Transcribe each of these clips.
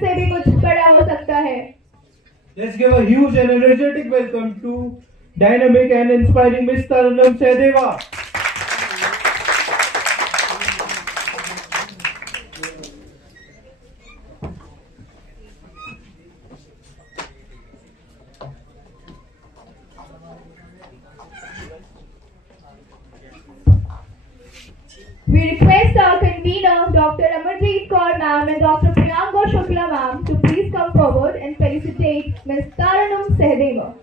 से भी कुछ बड़ा हो सकता है। Let's give a huge and energetic welcome to dynamic and inspiring Miss Taranam Sahdeva. We request our convener, Dr. Amarjeet Kaur ma'am and Dr. Priyanka Shukla ma'am to please come forward and felicitate Ms. Taranum Sahdeva.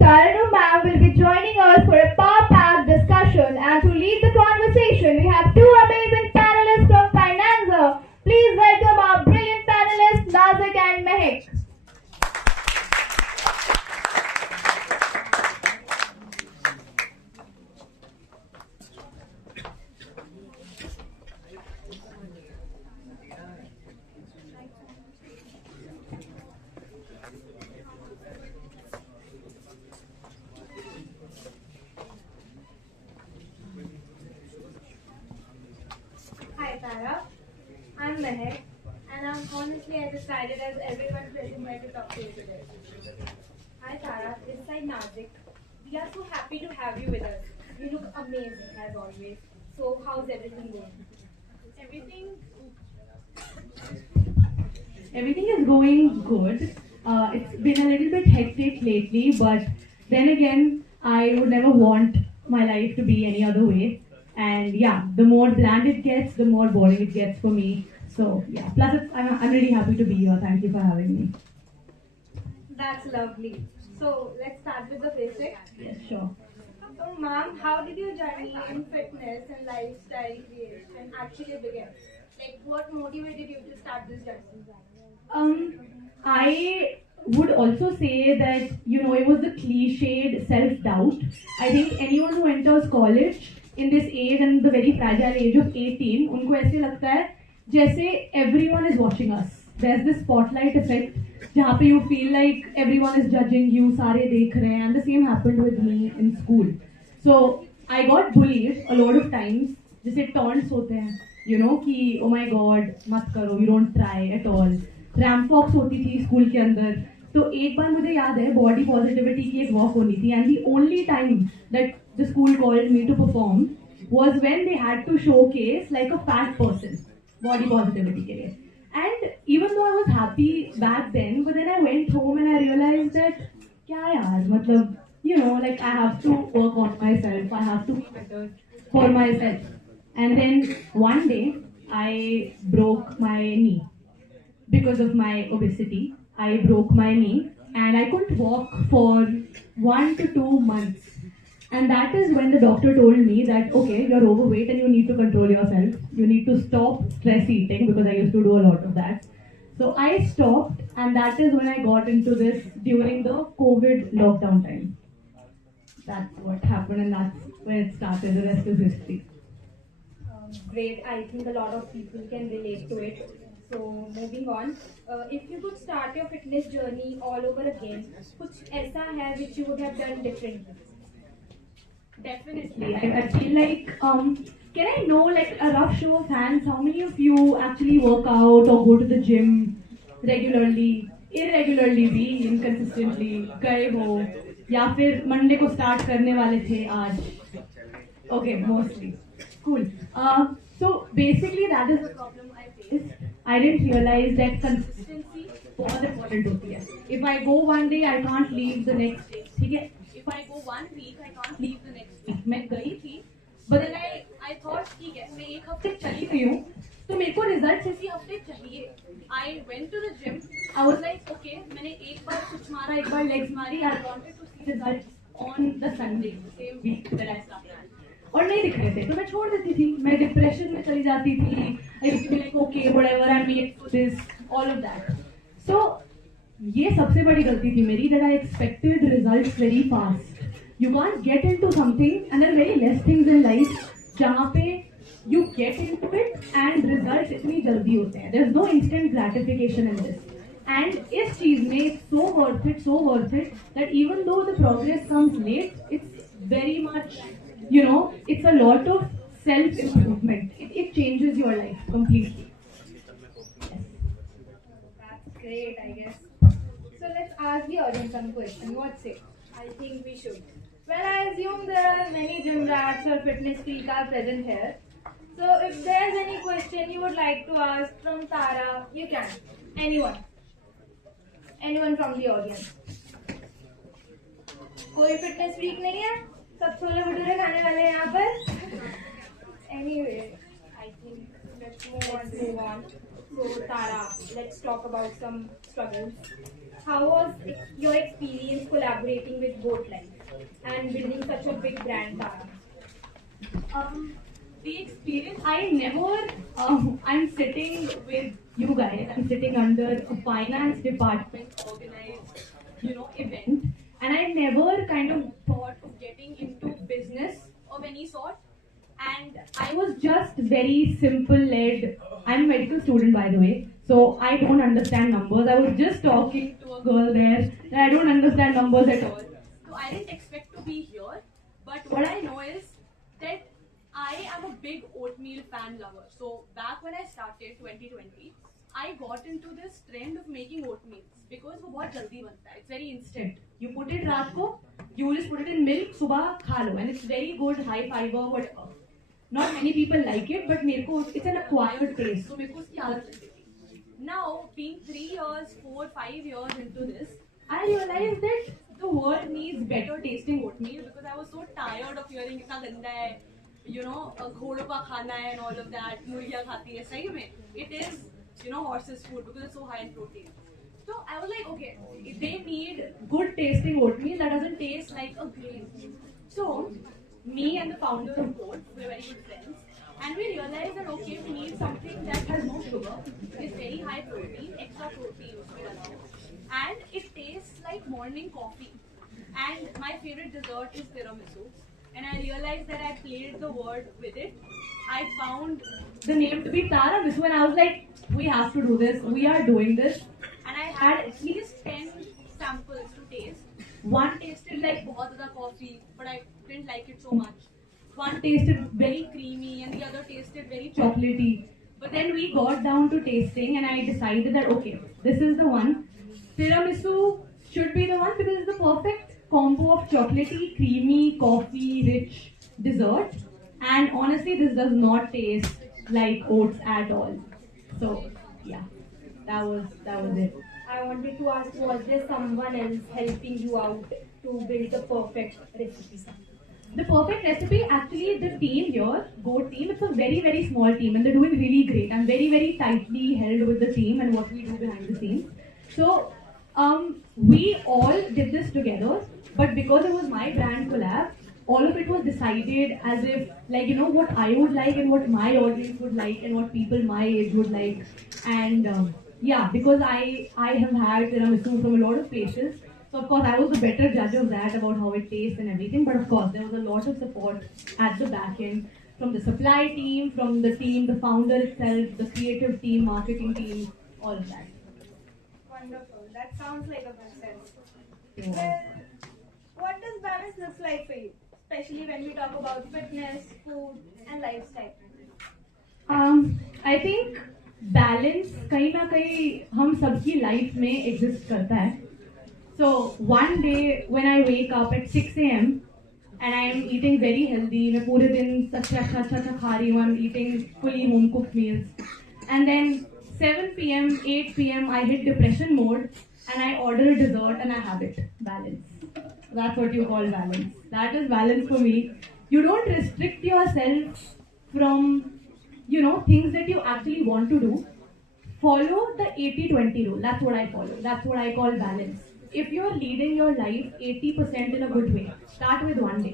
Taranum ma'am will be joining us for a power-packed discussion, and to lead the conversation, we have two amazing panelists from Finanza. Please welcome our brilliant panelists, Nazik and Mehak. Hi Tara, I'm Mehak, and I'm honestly as excited as everyone present here to talk to you today. Hi Tara, this side Nazik. We are so happy to have you with us. You look amazing as always. So how's everything going? Everything is going good. It's been a little bit hectic lately, but then again, I would never want my life to be any other way. And yeah, the more bland it gets, the more boring it gets for me. So yeah, plus I'm really happy to be here. Thank you for having me. That's lovely. So let's start with the basics. Yes, sure. So ma'am, how did your journey in fitness and lifestyle creation actually begin? Like what motivated you to start this journey? I would also say that it was the cliched self-doubt. I think anyone who enters college in this age and the very fragile age of 18, उनको ऐसे लगता है जैसे everyone is watching us. There's this spotlight effect जहाँ पे you feel like everyone is judging you, सारे देख रहे हैं, and the same happened with me in school. So I got bullied a lot of times. जैसे taunts होते हैं, कि oh my god मत करो, you don't try at all. Ramp walks होती थी स्कूल के अंदर. तो एक बार मुझे याद है बॉडी पॉजिटिविटी की एक वॉक होनी थी, and the only time that the school called me to perform was when they had to showcase like a fat person body positivity के लिए. And even though I was happy back then, but then I went home and I realised that क्या यार, मतलब like I have to work on myself, I have to be better for myself. And then one day I broke my knee because of my obesity. I broke my knee and I couldn't walk for 1 to 2 months. And that is when the doctor told me that, okay, you're overweight and you need to control yourself. You need to stop stress eating, because I used to do a lot of that. So I stopped, and that is when I got into this during the COVID lockdown time. That's what happened, and that's when it started. The rest is history. Great. I think a lot of people can relate to it. So moving on, if you could start your fitness journey all over again, कुछ ऐसा है which you would have done differently? Definitely. I feel like, can I know, like, a rough show of hands, how many of you actually work out or go to the gym regularly, irregularly भी, inconsistently, गए हो, या फिर Monday को start करने वाले थे आज? Okay, mostly. Cool. So basically that is the problem I face. I didn't realize that consistency बहुत important होती है. If I go one day, I can't leave the next day. ठीक है? If I go 1 week, I can't leave the next week. मैं गई थी, but then I thought ठीक है, मैं एक हफ्ते चली गई हूँ, तो मेरे को रिजल्ट इसी हफ्ते चाहिए. I went to the gym. I was like, okay, मैंने एक बार कुछ मारा, एक बार legs मारी. I wanted to see results on the Sunday, same week that I started. और नहीं दिख रहे थे तो मैं छोड़ देती थी, मैं डिप्रेशन में चली जाती थी. I used to be like okay whatever, I am made for this, all of that. So ये सबसे बड़ी गलती थी मेरी, that I expected results very fast. You can't get into something, and there are very less things in life जहाँ पे you get into it and results इतनी जल्दी होते हैं. There's no instant gratification in this. And इस चीज में it's so worth it that even though the progress comes late, it's very much, it's a lot of self-improvement. It changes your life completely. That's great, I guess. So let's ask the audience some question. What's it? I think we should. Well, I assume there are many gym rats or fitness freaks are present here. So if there's any question you would like to ask from Tara, you can. Anyone. Anyone from the audience. कोई fitness freak नहीं है? सब छोले भटूरे खाने वाले हैं यहाँ पर? Anyway, I think let's move on. So Tara, let's talk about some struggles. How was your experience collaborating with Goat Life and building such a big brand, Tara? The experience, I'm sitting with you guys, I'm sitting under a finance department organized, event, and I never kind of thought of getting into business of any sort. And I was just very simple led. I'm a medical student, by the way, so I don't understand numbers. I was just talking to a girl there that I don't understand numbers at all. So I didn't expect to be here, but what I know is that I am a big oatmeal fan lover. So back when I started 2020, I got into this trend of making oatmeals because वो बहुत जल्दी बनता है. It's very instant. You put it रात को, you just put it in milk, सुबह खा लो, and it's very good, high fiber, whatever. Not many people like it, but मेरे को it's an acquired taste. So मेरे को उसकी आदत लग गई. Now, being 3 years, 4, 5 years into this, I realized that the world needs better tasting oatmeal because I was so tired of hearing इतना गंदा है, घोड़ों का खाना है and all of that, मुर्गियाँ खाती है, सही में. It is, horses food because it's so high in protein. So I was like, okay, if they need good tasting oatmeal that doesn't taste like a grain. So, me and the founder of Goat, we're very good friends, and we realized that okay, we need something that has no sugar, is very high protein, extra protein, and it tastes like morning coffee. And my favorite dessert is tiramisu, and I realized that I played the word with it. I found the name to be Tiramisu, and I was like, we have to do this, we are doing this, and I had at least 10 samples to taste. One tasted like बहुत ज़्यादा coffee, but I didn't like it so much. One tasted very creamy and the other tasted very chocolatey. But then we got down to tasting and I decided that okay, this is the one. Tiramisu should be the one because it's the perfect combo of chocolatey, creamy, coffee, rich dessert. And honestly, this does not taste like oats at all. So yeah, that was it. I wanted to ask, was there someone else helping you out to build the perfect recipe? The perfect recipe, actually, the team here, Goat team, it's a very, very small team and they're doing really great. I'm very, very tightly held with the team and what we do behind the scenes. So, we all did this together, but because it was my brand collab, all of it was decided as if, like, what I would like and what my audience would like and what people my age would like. And yeah, because I have had tiramisu from a lot of places. So of course I was the better judge of that about how it tastes and everything. But of course there was a lot of support at the back end from the supply team, from the team, the founder itself, the creative team, marketing team, all of that. Wonderful. That sounds like a success. Yeah. Well, what does balance look like for you? Especially when we talk about fitness, food and lifestyle. I think balance कहीं ना कहीं हम सबकी life में exist करता है. So one day when I wake up at 6 AM and I am eating very healthy, मैं पूरे दिन अच्छा खा रही हूँ, I am eating fully home cooked meals, and then 7 PM 8 PM I hit depression mode and I order a dessert and I have it. Balance, that's what you call balance. That is balance for me. You don't restrict yourself from things that you actually want to do. Follow the 80-20 rule. That's what I follow. That's what I call balance. If you're leading your life 80% in a good way, start with one day.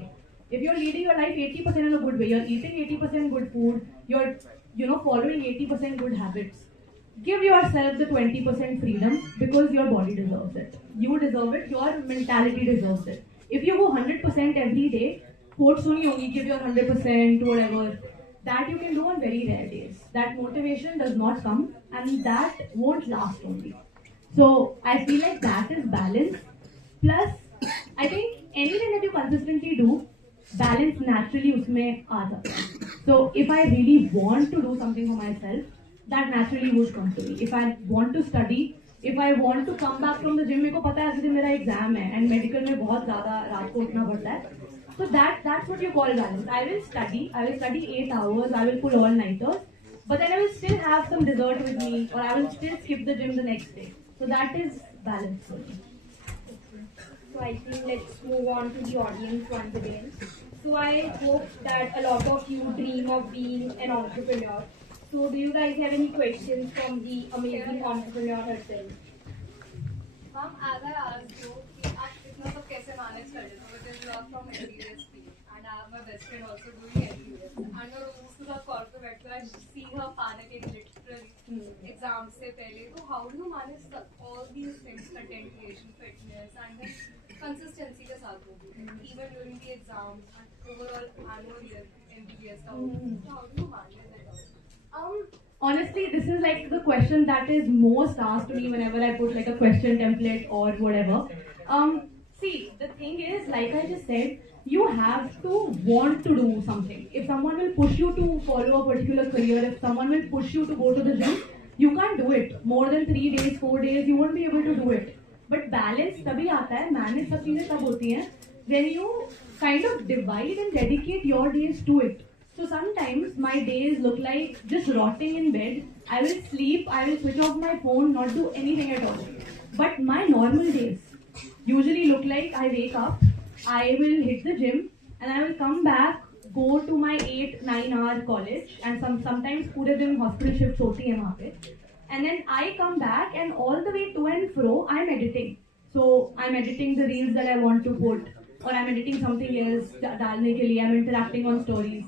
If you're leading your life 80% in a good way, you're eating 80% good food, you're following 80% good habits, give yourself the 20% freedom because your body deserves it. You deserve it. Your mentality deserves it. If you go 100% every day, quotes सुनी होगी, give your 100%, whatever. That you can do on very rare days. That motivation does not come, and that won't last only. So I feel like that is balance. Plus, I think anything that you consistently do, balance naturally उसमें आ जाता है. So if I really want to do something for myself, that naturally would come to me. If I want to study, if I want to come back from the gym, मेरे को पता है आज दिन मेरा एग्जाम है and medical में बहुत ज़्यादा रात को उठना पड़ता है. So that's what you call balance. I will study 8 hours, I will pull all-nighters, but then I will still have some dessert with me, or I will still skip the gym the next day. So that is balance for me. So I think let's move on to the audience once again. So I hope that a lot of you dream of being an entrepreneur. So do you guys have any questions from the amazing entrepreneur herself? Ma'am, as I asked you, कि आप इतना सब कैसे manage कर लेते हो? Because you are from MBBS field, and I have my best friend also doing MBBS. And मैं रोज के साथ कॉल पे बैठ कर I see her panicking literally exam से पहले. So how do you manage all these things, content creation, fitness, and then consistency के साथ वो भी, even during the exams and overall annual year MBBS का? So how do you manage that all? Honestly, this is like the question that is most asked to me whenever I put like a question template or whatever. See, the thing is, like I just said, you have to want to do something. If someone will push you to follow a particular career, if someone will push you to go to the gym, you can't do it. More than 3 days, 4 days, you won't be able to do it. But balance तभी आता है, manage सब चीजें तब होती हैं when you kind of divide and dedicate your days to it. So sometimes my days look like just rotting in bed. I will sleep, I will switch off my phone, not do anything at all. But my normal days usually look like I wake up, I will hit the gym, and I will come back, go to my 8-9 hour college, and sometimes पूरे दिन hospital shifts होती हैं वहाँ पे. And then I come back, and all the way to and fro, I'm editing. So I'm editing the reels that I want to put, or I'm editing something else डालने के लिए, I'm interacting on stories.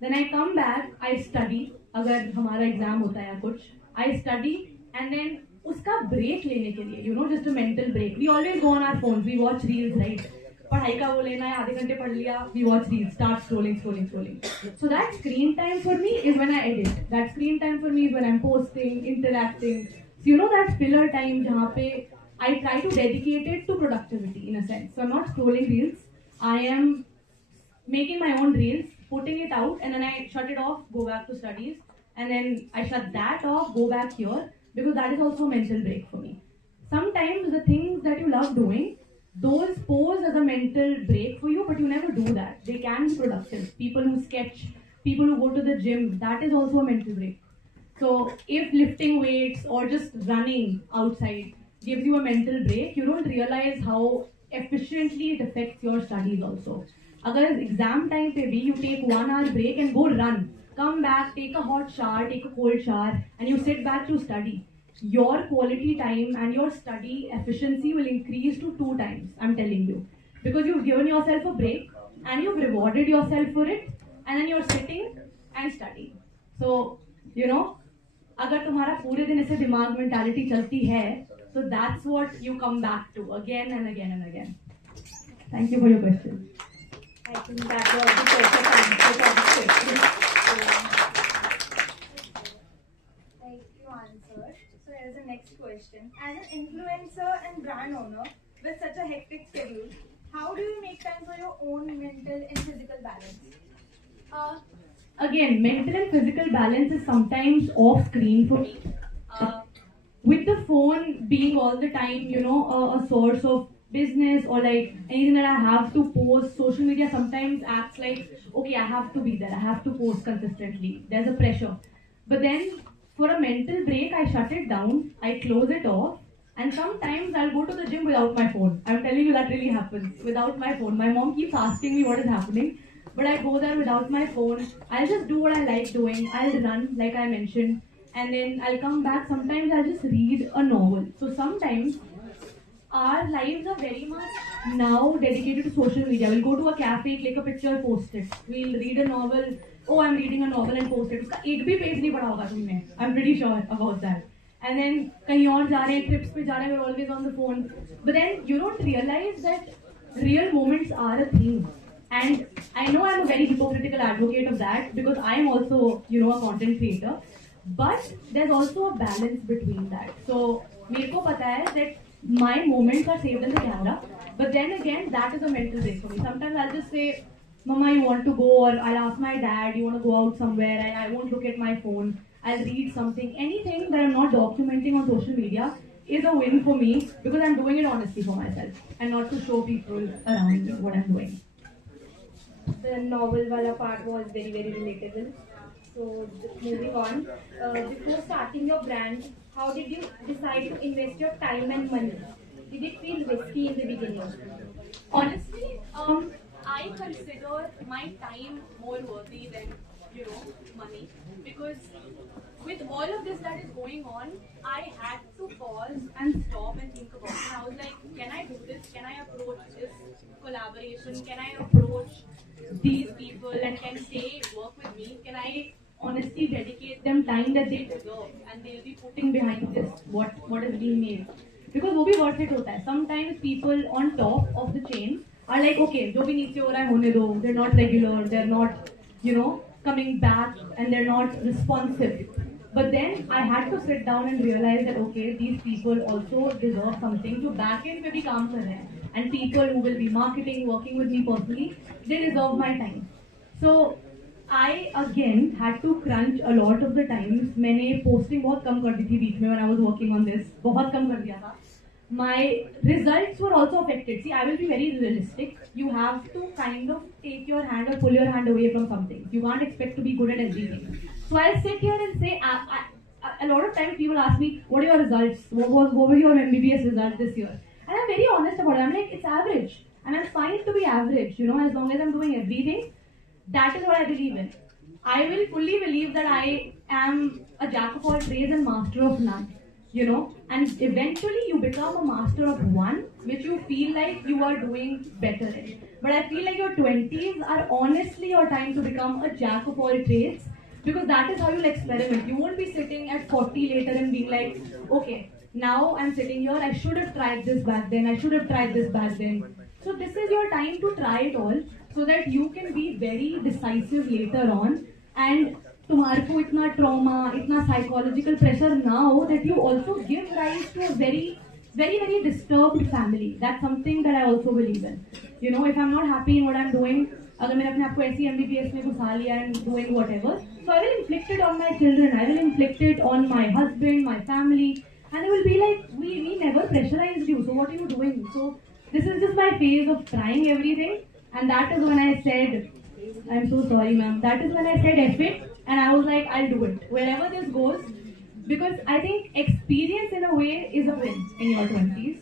Then I come back, I study, अगर हमारा exam होता है या कुछ, I study, and then उसका ब्रेक लेने के लिए, you know, just a mental break. We always go on our phones, we watch reels, right? पढ़ाई का वो लेना है, आधे घंटे पढ़ लिया, we watch reels, start scrolling. So that screen time for me is when I edit. That screen time for me is when I'm posting, interacting. So you know that filler time जहाँ पे I try to dedicate it to productivity in a sense. So I'm not scrolling reels, I am making my own reels, putting it out, and then I shut it off, go back to studies, and then I shut that off, go back here, because that is also a mental break for me. Sometimes the things that you love doing, those pose as a mental break for you, but you never do that. They can be productive. People who sketch, people who go to the gym, that is also a mental break. So if lifting weights or just running outside gives you a mental break, you don't realize how efficiently it affects your studies also. अगर exam time पे भी you take 1 hour break and go run, come back, take a hot shower, take a cold shower, and you sit back to study, your quality time and your study efficiency will increase to 2 times, I'm telling you, because you've given yourself a break and you've rewarded yourself for it, and then you're sitting and studying. So you know, अगर तुम्हारा पूरे दिन ऐसे दिमाग mentality चलती है, so that's what you come back to again and again and again. Thank you for your question. I think that was the perfect answer for this question. Like you answered. So here's the next question. As an influencer and brand owner with such a hectic schedule, how do you make time for your own mental and physical balance? Again, mental and physical balance is sometimes off screen for me. With the phone being all the time, you know, a source of business or like anything that I have to post, social media sometimes acts like, okay, I have to be there, I have to post consistently. There's a pressure. But then for a mental break, I shut it down, I close it off, and sometimes I'll go to the gym without my phone. I'm telling you that really happens, without my phone. My mom keeps asking me what is happening, but I go there without my phone. I'll just do what I like doing. I'll run, like I mentioned, and then I'll come back. Sometimes I'll just read a novel. So sometimes our lives are very much now dedicated to social media. We'll go to a cafe, click a picture, post it. We'll read a novel. Oh, I'm reading a novel and post it. उसका एक भी page नहीं पढ़ा होगा तुमने. I'm pretty sure about that. And then कहीं और जा रहे हैं, trips पे जा रहे हैं, we're always on the phone. But then you don't realize that real moments are a thing. And I know I'm a very hypocritical advocate of that because I'm also, a content creator. But there's also a balance between that. So, मेरे को पता है that my moments are saved in the camera. But then again, that is a mental break for me. Sometimes I'll just say, Mama, you want to go? Or I'll ask my dad, you want to go out somewhere? And I won't look at my phone. I'll read something. Anything that I'm not documenting on social media is a win for me because I'm doing it honestly for myself and not to show people around me what I'm doing. The novel wala part was very, very relatable. So, moving on, before starting your brand, how did you decide to invest your time and money? Did it feel risky in the beginning? Honestly, I consider my time more worthy than money, because with all of this that is going on, I had to pause and stop and think about it. And I was like, can I do this? Can I approach this collaboration? Can I approach these people and can they work with me? Can I honestly dedicate them time that they deserve and they'll be putting behind this what is being made? Because वो भी worth it होता है. Sometimes people on top of the chain are like, okay, जो भी नीचे हो रहा है होने दो. They're not regular. They're not, coming back and they're not responsive. But then I had to sit down and realize that okay, these people also deserve something. जो back end पे भी काम कर रहे हैं and people who will be marketing, working with me personally, they deserve my time. So I again had to crunch a lot of the times. मैंने posting बहुत कम कर दी थी बीच में when I was working on this. बहुत कम कर दिया था. My results were also affected. See, I will be very realistic. You have to kind of take your hand or pull your hand away from something. You can't expect to be good at everything. So I'll sit here and say, a lot of times people ask me, what are your results? What were your MBBS results this year? And I'm very honest about it. I'm like, it's average. And I'm fine to be average, as long as I'm doing everything. That is what I believe in. I will fully believe that I am a jack of all trades and master of none. And eventually you become a master of one, which you feel like you are doing better in. But I feel like your 20s are honestly your time to become a jack of all trades, because that is how you'll experiment. You won't be sitting at 40 later and being like, okay, now I'm sitting here, I should have tried this back then, I should have tried this back then. So this is your time to try it all so that you can be very decisive later on. And तुम्हारे को इतना trauma, इतना psychological pressure ना हो that you also give rise to a very, very, very disturbed family. That's something that I also believe in. If I'm not happy in what I'm doing, अगर मैंने अपने आप को ऐसी MBBS में घुसा लिया and doing whatever, so I will inflict it on my children, I will inflict it on my husband, my family, and they will be like, we never pressurized you, so what are you doing? So this is just my phase of trying everything, and that is when I said, I'm so sorry ma'am, that is when I said F it. And I was like, I'll do it. Wherever this goes, because I think experience in a way is a win in your 20s.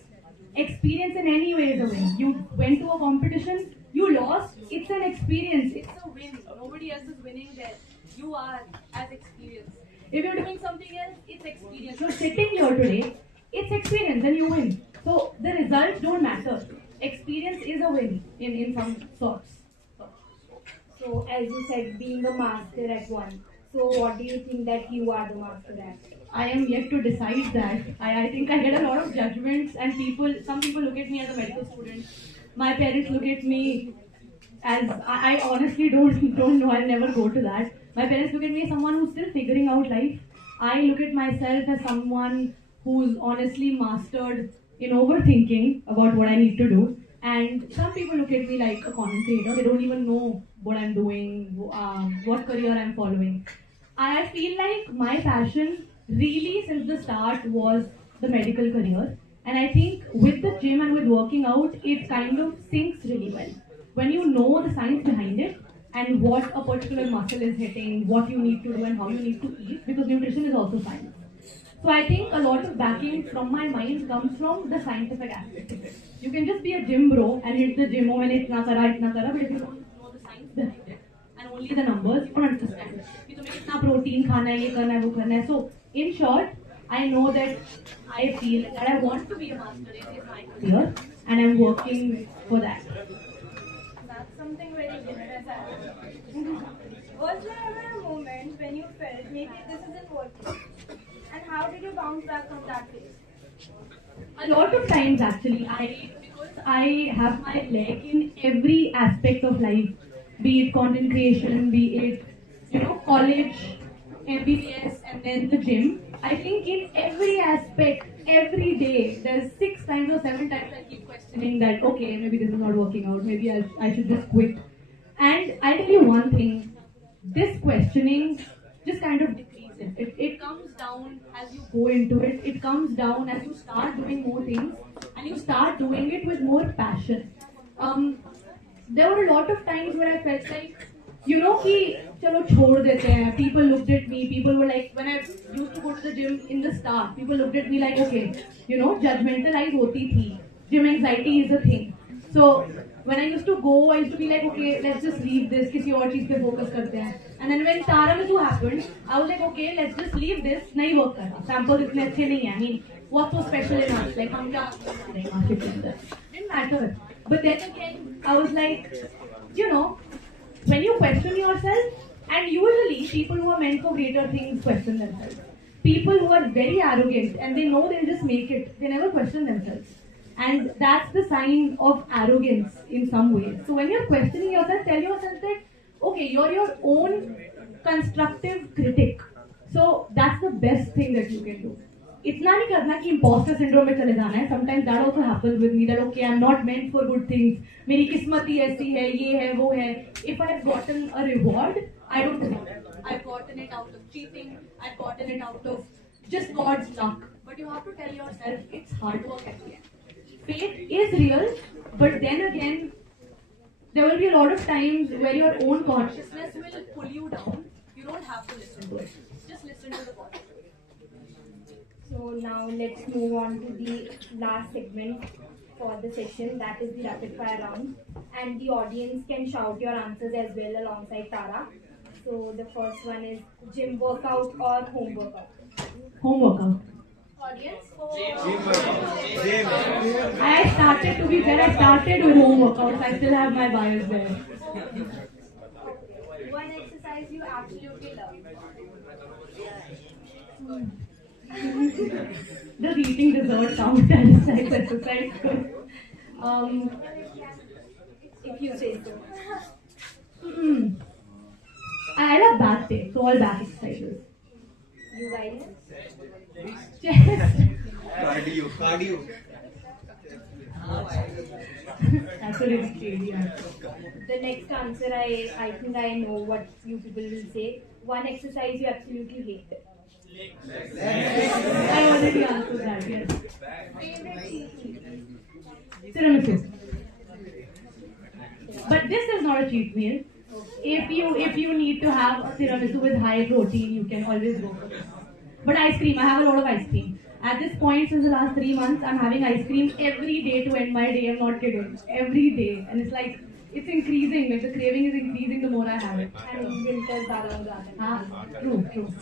Experience in any way is a win. You went to a competition, you lost, it's an experience. It's a win. Nobody else is winning there. You are as experienced. If you're doing something else, it's experience. You're sitting here today, it's experience and you win. So the results don't matter. Experience is a win in some sorts. So, as you said, being a master at one. So, what do you think that you are the master at? I am yet to decide that. I think I get a lot of judgments and some people look at me as a medical student. My parents look at me as, I honestly don't know, I'll never go to that. My parents look at me as someone who's still figuring out life. I look at myself as someone who's honestly mastered in overthinking about what I need to do. And some people look at me like a content creator. They don't even know what I'm doing, what career I'm following. I feel like my passion really since the start was the medical career. And I think with the gym and with working out, it kind of syncs really well. When you know the science behind it and what a particular muscle is hitting, what you need to do and how you need to eat, because nutrition is also science. So I think a lot of backing from my mind comes from the scientific aspect of it. You can just be a gym bro and hit the gym and itna kara, but if you don't know the science behind it and only the numbers, you don't understand. कि तुम्हें कितना protein खाना है, ये करना है, वो करना है. So in short, I know that I feel that I want to be a master in my career and I'm working for that. That's something very generous. Was there ever a moment when you felt maybe this isn't working? And how did you bounce back from that phase? A lot of times actually, because I have my leg in every aspect of life, be it content creation, be it college, MBBS, and then the gym. I think in every aspect, every day, there's 6 times or 7 times I keep questioning that. Okay, maybe this is not working out. Maybe I should just quit. And I tell you one thing, this questioning just kind of decreases. It comes down as you go into it. It comes down as you start doing more things and you start doing it with more passion. There were a lot of times where I felt like, कि चलो छोड़ देते हैं. People looked at me. People were like, when I used to go to the gym in the start, people looked at me like, okay, judgmentalize होती थी. Gym anxiety is a thing. So when I used to go, I used to be like, okay, let's just leave this, किसी और चीज पे focus करते हैं. And then when Tiramisu happened, I was like, okay, let's just leave this, नहीं work कर रहा. Samples इतने अच्छे नहीं हैं. I mean, what's so special in us? Like हम क्या market के अंदर? Didn't matter. But then again, I was like, when you question yourself, and usually people who are meant for greater things question themselves. People who are very arrogant and they know they'll just make it, they never question themselves. And that's the sign of arrogance in some ways. So when you're questioning yourself, tell yourself that, okay, you're your own constructive critic. So that's the best thing that you can do. इतना नहीं करना कि imposter syndrome में चले जाना है. Sometimes that also happens with me that okay, I'm not meant for good things. मेरी किस्मत ही ऐसी है, ये है, वो है. If I've gotten a reward, I don't deserve it. I've gotten it out of cheating. I've gotten it out of just God's luck. But you have to tell yourself it's hard work at the end. Fate is real, but then again, there will be a lot of times where your own consciousness will pull you down. You don't have to listen to it. Just listen to the body. So now let's move on to the last segment for the session, that is the rapid fire round. And the audience can shout your answers as well alongside Tara. So the first one is gym workout or home workout? Home workout. Audience? I started, to be fair, I started with home workouts. I still have my bias there. One exercise you absolutely love? Does eating dessert count as exercise? If you say so. I love back day, so all back exercises. You guys? Chest. Cardio. That's a really shady answer. The next answer, I think I know what you people will say. One exercise you absolutely hate. I already answered that, yes. Favorite cheat meal? Tiramisu. But this is not a cheat meal. If you need to have a tiramisu with high protein, you can always go for this. But ice cream, I have a lot of ice cream. At this point, since the last 3 months, I'm having ice cream every day to end my day. I'm not kidding. Every day. And it's like, it's increasing. Like the craving is increasing the more I have it. And winters are True.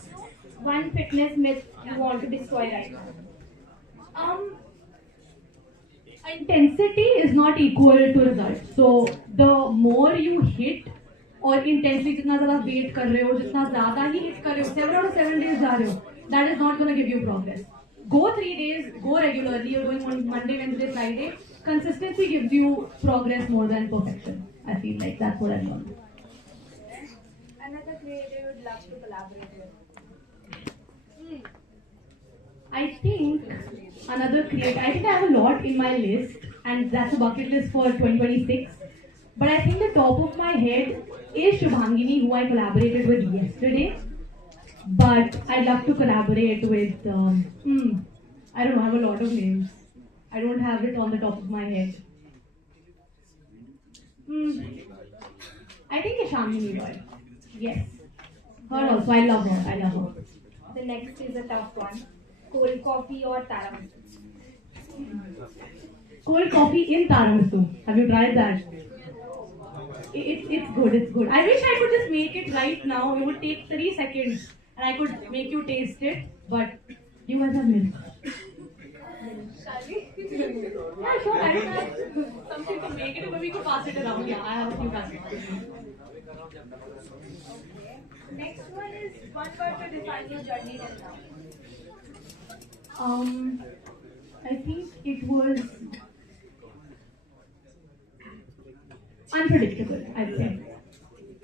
One fitness myth you want to destroy right now? Intensity is not equal to results. So the more you hit और intensely जितना ज़्यादा weight कर रहे हो, जितना ज़्यादा ही hit कर रहे हो, 7 out of 7 days जा रहे हो, that is not going to give you progress. Go 3 days, go regularly. You're going on Monday, Wednesday, Friday. Consistency gives you progress more than perfection. I feel like that's what I've learned. Another creator you would love to collaborate with? I think I have a lot in my list, and that's a bucket list for 2026. But I think the top of my head is Shubhangini, who I collaborated with yesterday. But I'd love to collaborate with, I don't know, I have a lot of names. I don't have it on the top of my head. I think Ishangini Roy. Yes. Her also, I love her. The next is a tough one. Cold coffee or tiramisu? Cold coffee in tiramisu. Have you tried that? It's good. I wish I could just make it right now. It would take 30 seconds and I could make you taste it. But you guys have milk. Shall we? Yeah, sure. I don't have something to make it, but we could pass it around. Yeah, I have a few packets. Next one is one word to define your journey till now. I think it was unpredictable, I'd say.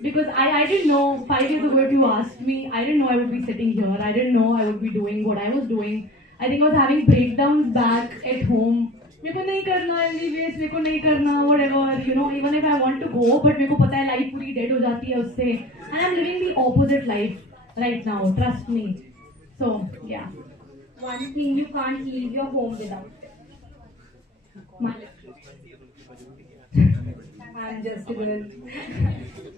Because I didn't know 5 years ago if you asked me, I didn't know I would be sitting here. I didn't know I would be doing what I was doing. I think I was having breakdowns back at home. मेरे को नहीं करना MBBS, मेरे को नहीं करना whatever, you know, even if I want to go, but मेरे को पता है life पूरी dead हो जाती है उससे. And I'm living the opposite life right now, trust me. So, yeah. One thing you can't leave your home without. My I'm just a girl.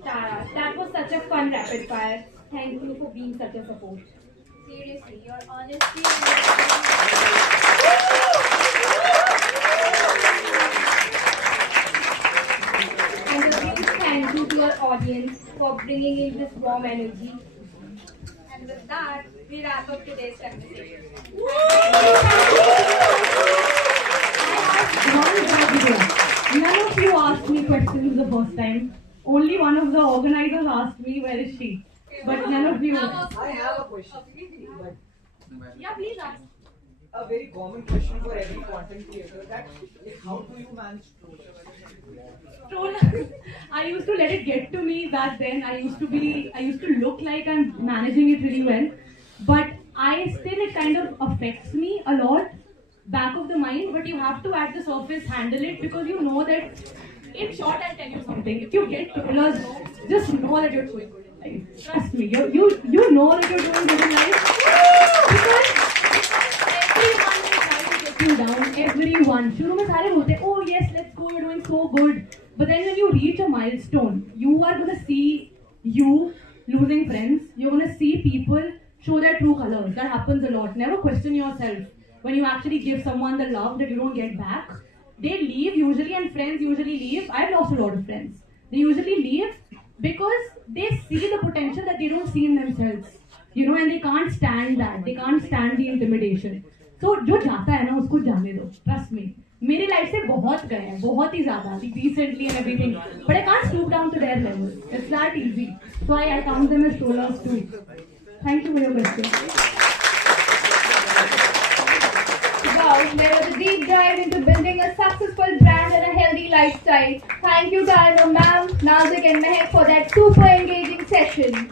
Tara, that was such a fun rapid fire. Thank you for being such a support. Seriously, your honesty And a huge thank you to our audience for bringing in this warm energy. and with that, we wrap up today's conversation. None of you asked me questions the first time. Only one of the organizers asked me, where is she? But none of you. I have a question. But Yeah, please ask. a very common question for every content creator that is how do you manage Troll. I used to let it get to me back then. I used to look like I'm managing it really well. But it kind of affects me a lot back of the mind. But you have to at the surface handle it because you know that in short I'll tell you something. If you get trollers, just know that you're doing good in life. Trust me, you know that you're doing good in life. Because everyone will try to get you down. Everyone. शुरू में सारे बोलते हैं, oh yes, let's go, you're doing so good. But then when you reach a milestone, you are gonna see you losing friends. You're gonna see people show their true colors. That happens a lot. Never question yourself when you actually give someone the love that you don't get back. They leave usually, and friends usually leave. I've lost a lot of friends. They usually leave because they see the potential that they don't see in themselves. You know, and they can't stand that. They can't stand the intimidation. So जो जाता है ना उसको जाने दो. Trust me. मेरी life से बहुत गए हैं, बहुत ही ज़्यादा, recently and everything. But I can't stoop down to their level. It's that easy. So I count them as trollers too. Thank you for your question. Wow, there was a deep dive into building a successful brand and a healthy lifestyle. Thank you, Tarun ma'am, Nazik and Mehek for that super engaging session.